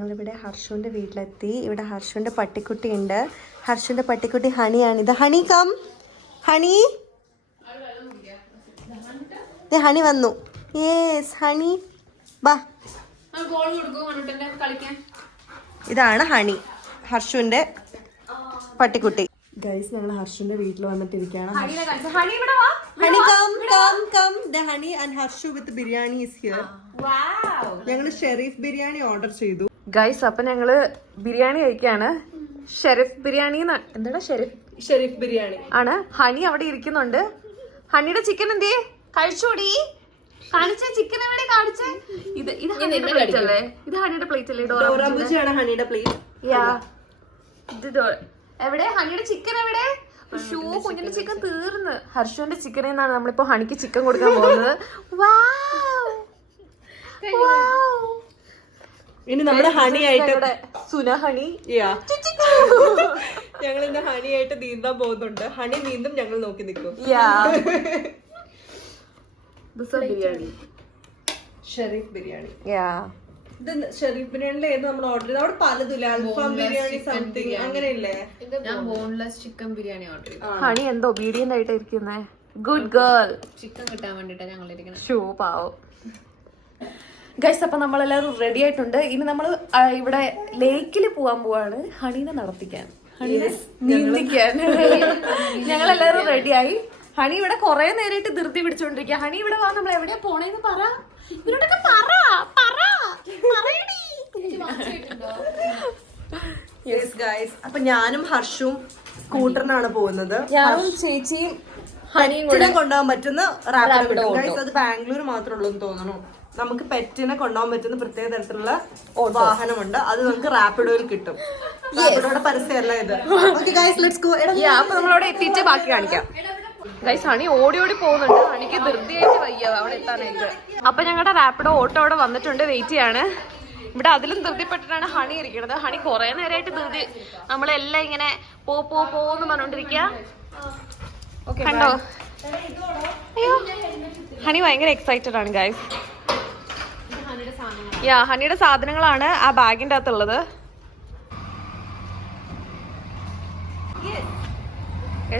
ഞങ്ങളിവിടെ ഹർഷുവിൻ്റെ വീട്ടിലെത്തി. ഇവിടെ ഹർഷുവിൻ്റെ പട്ടിക്കുട്ടി ഉണ്ട്. ഹർഷുവിൻ്റെ പട്ടിക്കുട്ടി ഹണിയാണിത്. Honey come. ഹണി ഹണി വന്നു. യേസ് ഹണി ബാ. ഇതാണ് ഹണി, ഹർഷുവിൻ്റെ പട്ടിക്കുട്ടി. ഗൈസ് ഞങ്ങൾ ഹർഷുവിൻ്റെ വീട്ടിൽ വന്നിട്ടിരിക്കുകയാണ്. Honey come come come. The Honey and Harshu with biryani is here. ഞങ്ങൾ ഷെരീഫ് ബിരിയാണി ഓർഡർ ചെയ്തു. ഗൈസ് അപ്പൊ ഞങ്ങള് ബിരിയാണി കഴിക്കാണ്. ഷെരീഫ് ബിരിയാണി എന്താ ഷെരീഫ് ബിരിയാണി ആണ്. ഹണി അവിടെ ഇരിക്കുന്നുണ്ട്. ഹണിയുടെ ചിക്കൻ എന്തേ കഴിച്ചോടി? കാണിച്ച ചിക്കൻ എവിടെ കാണിച്ചേ? ഇത് ഹണിയുടെ പ്ലേറ്റ് അല്ലേ? ഇത് ഹണിയുടെ പ്ലേറ്റ് അല്ലേ? ഹണിയുടെ പ്ലേറ്റ്. എവിടെ ഹണിയുടെ ചിക്കൻ എവിടെ? ഷൂ കുഞ്ഞിന്റെ ചിക്കൻ തീർന്ന്. ഹർഷുവിന്റെ ചിക്കനിൽ നിന്നാണ് നമ്മളിപ്പോ ഹണിക്ക് ചിക്കൻ കൊടുക്കാൻ പോകുന്നത്. ഇനി നമ്മുടെ ഹണിയായിട്ട് സുന ഹണി ഞങ്ങൾ ഇന്ന് ഹണിയായിട്ട് നീന്താൻ പോകുന്നുണ്ട്. ഹണി നീന്തും, ഞങ്ങൾ നോക്കി നിൽക്കും. ബിരിയാണി ഷെരീഫ് ബിരിയാണി. ഇത് ഷെരീഫ് ബിരിയാണിയിൽ ഏത് നമ്മൾ ഓർഡർ ചെയ്ത് അവിടെ പലതില്ല. അൽഫാം ബിരിയാണി സംതിങ് അങ്ങനെയല്ലേ? ഞാൻ ബോൺലെസ് ചിക്കൻ ബിരിയാണി ഓർഡർ ചെയ്തു. ഹണി എന്തോ ഒബീഡിയന്റ് ആയിട്ട് ഇരിക്കുന്നേ. Good girl. ചിക്കൻ കിട്ടാൻ വേണ്ടിട്ടാ ഞങ്ങൾ ഇരിക്കുന്നത്. ഷൂ പാവം. ഗൈസ് അപ്പൊ നമ്മളെല്ലാവരും റെഡി ആയിട്ടുണ്ട്. ഇനി നമ്മൾ ഇവിടെ ലേക്കിൽ പോവാൻ പോവാണ് ഹണീനെ നടത്തിക്കാൻ, ഹണീനെ നീന്തിക്കാൻ. ഞങ്ങളെല്ലാവരും റെഡിയായി. ഹണി ഇവിടെ കുറെ നേരമായിട്ട് ധൃതി പിടിച്ചോണ്ടിരിക്കുക. ഹണി ഇവിടെ വാ, നമ്മൾ എവിടെയാ പോണേന്ന് പറ. ഇവരോടൊക്കെ അപ്പൊ ഞാനും ഹർഷും സ്കൂട്ടറിനാണ് പോകുന്നത്. ഞാനും ചേച്ചിയും ഹണിയും കൂടെ കൊണ്ടുപോകാൻ പറ്റുന്ന റാപ്പിഡോ. അത് ബാംഗ്ലൂർ മാത്രമേ ഉള്ളൂ എന്ന് തോന്നുന്നു. നമുക്ക് പെറ്റിനെ കൊണ്ടുപോകാൻ പറ്റുന്ന പ്രത്യേക തരത്തിലുള്ള വാഹനമുണ്ട്. അത് നമുക്ക് റാപ്പിഡോയിൽ കിട്ടും. റാപ്പിഡോയുടെ പരസ്യമല്ല ഇത്. അപ്പൊ നമ്മളവിടെ എത്തിയിട്ട് ബാക്കി കാണിക്കാം. ഗൈസ് ഹണി ഓടി ഓടി പോകുന്നുണ്ട്. ഹണിക്ക് ധൃതിയായിട്ട് വയ്യ അവിടെ എത്താനായിട്ട്. അപ്പൊ ഞങ്ങളുടെ റാപ്പിഡോ ഓട്ടോ അവിടെ വന്നിട്ടുണ്ട്, വെയിറ്റ് ചെയ്യാണ്. ഇവിടെ അതിലും ധൃതിപ്പെട്ടിട്ടാണ് ഹണി ഇരിക്കുന്നത്. ഹണി കുറെ നേരമായിട്ട് ധൃതി, നമ്മളെല്ലാം ഇങ്ങനെ പോന്ന് പറഞ്ഞോണ്ടിരിക്കുക. കണ്ടോ? അയ്യോ ഹണി ഭയങ്കര എക്സൈറ്റഡ് ആണ് ഗൈസ്. ഹണിയുടെ സാധനങ്ങളാണ് ആ ബാഗിന്റെ അകത്തുള്ളത്.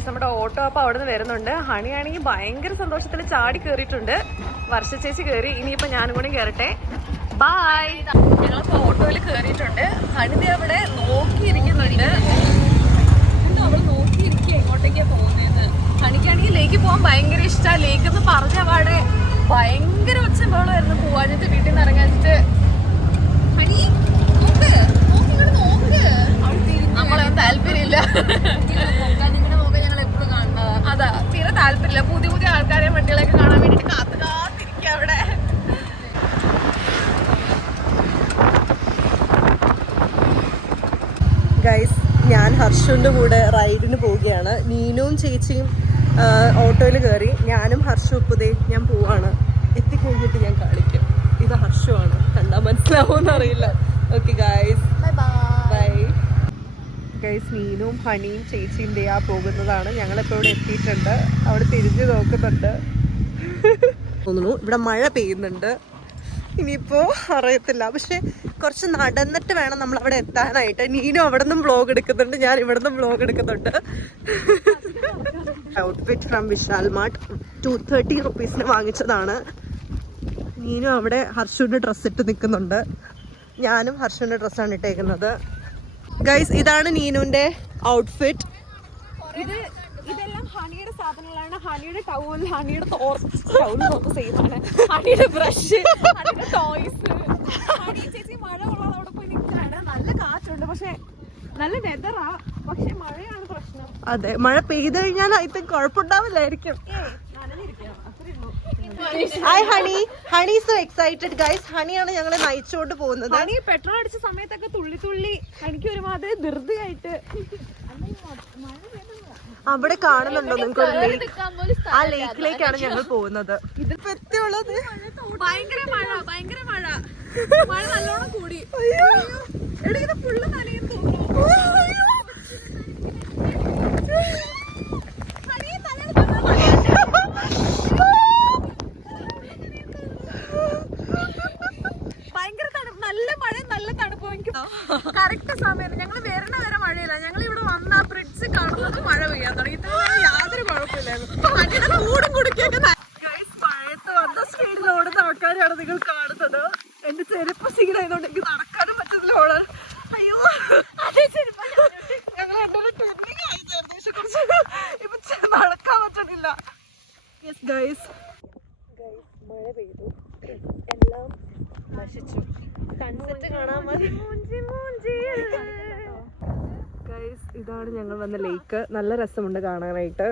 നമ്മുടെ ഓട്ടോ അപ്പൊ അവിടെ നിന്ന് വരുന്നുണ്ട്. ഹണിയാണെങ്കിൽ ഭയങ്കര സന്തോഷത്തിൽ ചാടി കയറിയിട്ടുണ്ട്. വർഷ ചേച്ചി കയറി. ഇനിയിപ്പോ ഞാനും കൂടി കയറട്ടെ. ബായ്. ഞങ്ങളിപ്പോ ഓട്ടോയിൽ കയറിയിട്ടുണ്ട്. ഹണിത അവിടെ നോക്കിയിരിക്കുന്നുണ്ട്. അവള് നോക്കിയിരിക്കുക എങ്ങോട്ടേക്കാ പോകുന്നതെന്ന്. ഹണിക്കാണെങ്കിൽ ലേക്ക് പോകാൻ ഭയങ്കര ഇഷ്ടമാണ്. ലേക്ക് എന്ന് പറഞ്ഞ പാടെ ഭയങ്കര ഒച്ചമ്പോളായിരുന്നു പോവാഞ്ഞിട്ട്, വീട്ടിൽ നിന്ന് ഇറങ്ങാഞ്ഞിട്ട്. ഹണി നമ്മളൊന്നും താല്പര്യമില്ല. അതാ തീരെ താല്പര്യമില്ല. പുതിയ ആൾക്കാരെ വണ്ടികളൊക്കെ കാണാൻ വേണ്ടിട്ട് കാത്തിരിക്കുക അവിടെ. ഗൈസ് ഞാൻ ഹർഷുവിൻ്റെ കൂടെ റൈഡിന് പോവുകയാണ്. നീനുവും ചേച്ചിയും ഓട്ടോയിൽ കയറി. ഞാനും ഹർഷു ഉപ്പുതേ ഞാൻ പോവാണ്. എത്തിക്കഴിഞ്ഞിട്ട് ഞാൻ കാണിക്കും. ഇത് ഹർഷു ആണ്, കണ്ടാൽ മനസ്സിലാവുമെന്ന് അറിയില്ല. Okay guys bye. ഗൈസ് നീനും ഹണിയും ചേച്ചിയും ദേ പോകുന്നതാണ്. ഞങ്ങളിപ്പോൾ ഇവിടെ എത്തിയിട്ടുണ്ട്. അവിടെ തിരിഞ്ഞു നോക്കുന്നുണ്ട് തോന്നുന്നു. ഇവിടെ മഴ പെയ്യുന്നുണ്ട്. ഇനിയിപ്പോൾ അറിയത്തില്ല, പക്ഷെ കുറച്ച് നടന്നിട്ട് വേണം നമ്മൾ അവിടെ എത്താനായിട്ട്. നീനും അവിടെ നിന്നും വ്ളോഗ് എടുക്കുന്നുണ്ട്, ഞാൻ ഇവിടെ നിന്നും വ്ളോഗ് എടുക്കുന്നുണ്ട്. ഔട്ട്ഫിറ്റ് ഫ്രം വിശാൽ മാർട്ട് 230 റുപ്പീസിന് വാങ്ങിച്ചതാണ്. നീനും അവിടെ ഹർഷുവിൻ്റെ ഡ്രസ്സ് ഇട്ട് നിൽക്കുന്നുണ്ട്. ഞാനും ഹർഷുവിൻ്റെ ഡ്രസ്സാണ് ഇട്ടേക്കുന്നത്. ഗൈസ് ഇതാണ് നീനുവിൻ്റെ ഔട്ട്ഫിറ്റ്. ഇതെല്ലാം ഹണിയുടെ സാധനങ്ങളാണ്. ഹണിയുടെ twelve, ഹണിയുടെ twelve സെയിമാണ്. ഹണിയുടെ brush, ഹണിയുടെ toys. Honey ചേച്ചി മഴ കൊള്ളാതെ അവിടെ പോയി നിൽക്കുകയാണ്. നല്ല കാറ്റുണ്ട്, പക്ഷെ നല്ല വെതറാ. പക്ഷെ മഴയാണ് പ്രശ്നം. അതെ, മഴ പെയ്തു കഴിഞ്ഞാൽ ഐ തിങ്ക് കുഴപ്പമുണ്ടാവില്ലായിരിക്കും. Hi Honey. Honey so excited guys. ഹണിയാണ് ഞങ്ങളെ നയിച്ചോണ്ട് പോകുന്നത്. ഹണി പെട്രോൾ അടിച്ച സമയത്തൊക്കെ തുള്ളി എനിക്ക് ഒരുമാതിരി ധൃതിയായിട്ട്. അവിടെ കാണുന്നുണ്ടോ നിങ്ങൾക്ക് ഒരു ലേക്ക്? ആ ലേക്കിലേക്കാണ് ഞങ്ങൾ പോകുന്നത്. ഇതിപ്പോ എത്തിയുള്ളത് ഭയങ്കര മഴ നല്ലോണം കൂടി. ഇത് ഫുള്ള് നനയും തോന്നുന്നു. ഭയങ്കര നല്ല മഴ, നല്ല തണുപ്പ്. എനിക്ക് കറക്റ്റ് സമയത്ത് ഞങ്ങൾ വരുന്ന വരെ മഴയില്ല. ഞങ്ങൾ ഇവിടെ വന്ന ബ്രിഡ്ജ് കാണുന്നത് മഴ പെയ്യാൻ തുടങ്ങി. ഇത്രയും യാതൊരു കുഴപ്പമില്ലായിരുന്നു. കൂടും കുടിക്കൊക്കെ മഴയത്ത് വന്ന സ്പീഡിൽ ഓടുന്ന ആൾക്കാരാണ് നിങ്ങൾ കാണുന്നത്. എന്റെ ചെരുപ്പ് സീനായതുകൊണ്ട് എനിക്ക് നടക്കാനും പറ്റത്തില്ല. ഓടാൻ അയ്യോ ഞങ്ങൾ എന്റെ ഒരു ട്രെൻഡിങ് ആയിരുന്നു. കുറച്ച് ഇപ്പൊ നടക്കാൻ പറ്റണില്ല. യെസ് ഗൈസ് മഴ പെയ്തു, എല്ലാം നശിച്ചു. സൺസെറ്റ് കാണാൻ ഗൈസ് ഇതാണ് ഞങ്ങൾ വന്ന ലേക്ക്. നല്ല രസമുണ്ട് കാണാനായിട്ട്.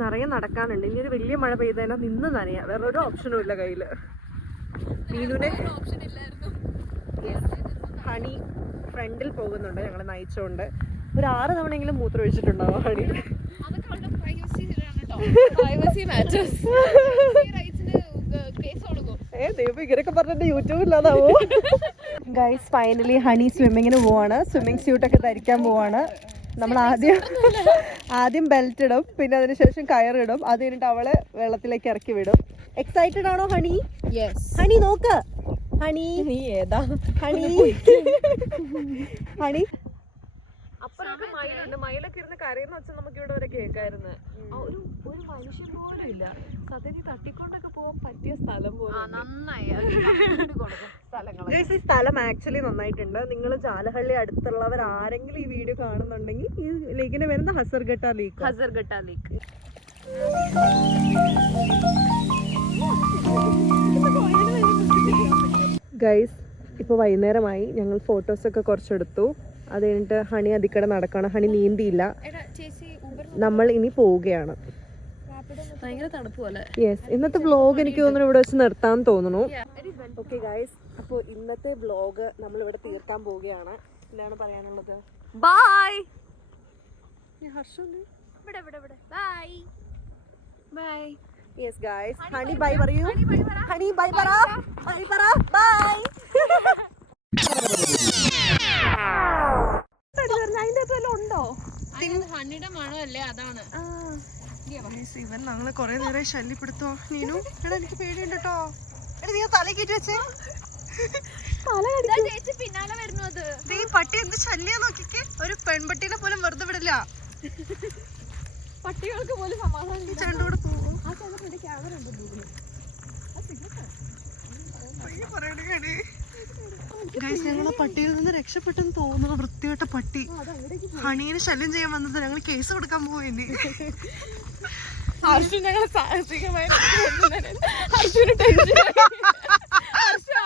നിറയെ നടക്കാനുണ്ട്. ഇനി ഒരു വലിയ മഴ പെയ്തതിനാൽ നിന്ന് നനയാ, വേറെ ഒരു ഓപ്ഷനും ഇല്ല കയ്യില്. മീനുനെ ഹണി ഫ്രണ്ടിൽ പോകുന്നുണ്ട് ഞങ്ങൾ നയിച്ചുകൊണ്ട്. ഒരു 6 തവണയെങ്കിലും മൂത്രം ഒഴിച്ചിട്ടുണ്ടാവും ഹണി. ദൈവം ഇങ്ങനെയൊക്കെ പറഞ്ഞിട്ട് യൂട്യൂബില്ലാതാവോ. ഗൈസ് ഫൈനലി ഹണി സ്വിമ്മിങ്ങിന് പോവാണ്. സ്വിമ്മിങ് സ്യൂട്ടൊക്കെ ധരിക്കാൻ പോവാണ്. നമ്മൾ ആദ്യം ബെൽറ്റ് ഇടും, പിന്നെ അതിനുശേഷം കയറിടും. അത് കഴിഞ്ഞിട്ട് അവളെ വെള്ളത്തിലേക്ക് ഇറക്കി വിടും. എക്സൈറ്റഡ് ആണോ ഹണി? ഹണി നോക്ക്, ഹണി നീ ഏതാ ഹണി? ഹണി അപ്പുറമൊക്കെ മയിലുണ്ട്. മയിലൊക്കെ ഇരുന്ന് കരയുന്ന വെച്ചാൽ നമുക്ക് ഇവിടെ വരെ കേൾക്കായിരുന്നു. ഒരു മനുഷ്യൻ പോലും ഇല്ല. സത്യത്തിൽ തട്ടിക്കൊണ്ടൊക്കെ പോകാൻ പറ്റിയ സ്ഥലം പോലും. ഈ സ്ഥലം ആക്ച്വലി നന്നായിട്ടുണ്ട്. നിങ്ങൾ ജാലഹള്ളി അടുത്തുള്ളവർ ആരെങ്കിലും ഈ വീഡിയോ കാണുന്നുണ്ടെങ്കിൽ ഈ ലേക്കിന് വരുന്ന ഹസർഗട്ട ലേക്ക്. ഗൈസ് ഇപ്പോൾ വൈകുന്നേരമായി. ഞങ്ങൾ ഫോട്ടോസൊക്കെ കുറച്ചെടുത്തു. അത് കഴിഞ്ഞിട്ട് ഹണി അതിക്കടെ നടക്കണം. ഹണി നീന്തിയില്ല. നമ്മൾ ഇനി പോവുകയാണ്. ഭയങ്കര തണുപ്പ് പോലെ. യെസ്, ഇന്നത്തെ വ്ലോഗ് എനിക്ക് തോന്നുന്നു ഇവിടെ വെച്ച് നിർത്താൻ തോന്നുന്നു. ഓക്കെ ഗൈസ്, അപ്പോൾ ഇന്നത്തെ വ്ലോഗ് നമ്മൾ ഇവിടെ തീർക്കാൻ പോവുകയാണ്. എന്താണ് പറയാനുള്ളത്? Bye. Bye. Yes guys, honey bye പറയൂ. ഹണി ബൈ പറ. ബൈ. ഉണ്ടോ ഹണിയുടെ മണമല്ലേ, അതാണ്. ഇവൻ ഞങ്ങളെ കൊറേ നേരം ശല്യപ്പെടുത്തോ. നീനു എടാ എനിക്ക് പേടിയുണ്ട് കേട്ടോ. എടാ നീ തല കയറ്റി വെച്ചേ. പിന്നാലെ വരുന്നു. അത് ഈ പട്ടി എന്ത് ശല്യം നോക്കിക്കേ. ഒരു പെൺപട്ടീനെ പോലും വെറുതെ വിടില്ല. പട്ടികൾക്ക് പോലും സമാധാനം. ചണ്ടോടെ പോകും. ഞങ്ങളെ പട്ടിയിൽ നിന്ന് രക്ഷപ്പെട്ടെന്ന് തോന്നുന്നു. വൃത്തികെട്ട പട്ടി ഹണീനെ ശല്യം ചെയ്യാൻ വന്നത്. ഞങ്ങൾ കേസ് കൊടുക്കാൻ പോവേണ്ടി. ഹർഷു ഞങ്ങളെ സാഹസികമായി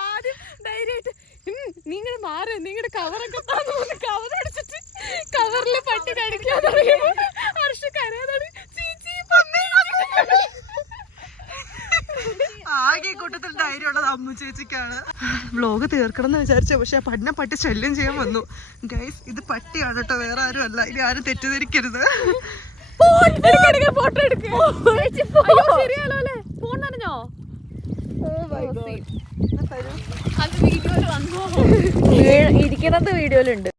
ആദ്യം ധൈര്യമായിട്ട് നിങ്ങൾ മാറി, നിങ്ങളുടെ കവറൊക്കെ കവറടിച്ചിട്ട് കവറിൽ പട്ടി കടിക്കാൻ തുടങ്ങിയപ്പോൾ ഹർഷു കരയാതാണ്. ആകെ കൂട്ടത്തിൽ ധൈര്യമുള്ളത് അമ്മു ചേച്ചിക്കാണ്. വ്ലോഗ് തീർക്കണം എന്ന് വിചാരിച്ച, പക്ഷെ ആ പട്ടിനെ പട്ടി ശല്യം ചെയ്യാൻ വന്നു. ഗൈസ് ഇത് പട്ടിയാണ് കേട്ടോ, വേറെ ആരും അല്ല. ഇനി ആരും തെറ്റിദ്ധരിക്കരുത്. ഫോട്ടോ ശരിയാലോ അല്ലേ? ഫോൺ നനഞ്ഞോ? അത് വീഡിയോയിൽ വന്നോ? ഇരിക്കുന്നത് വീഡിയോയിലുണ്ട്.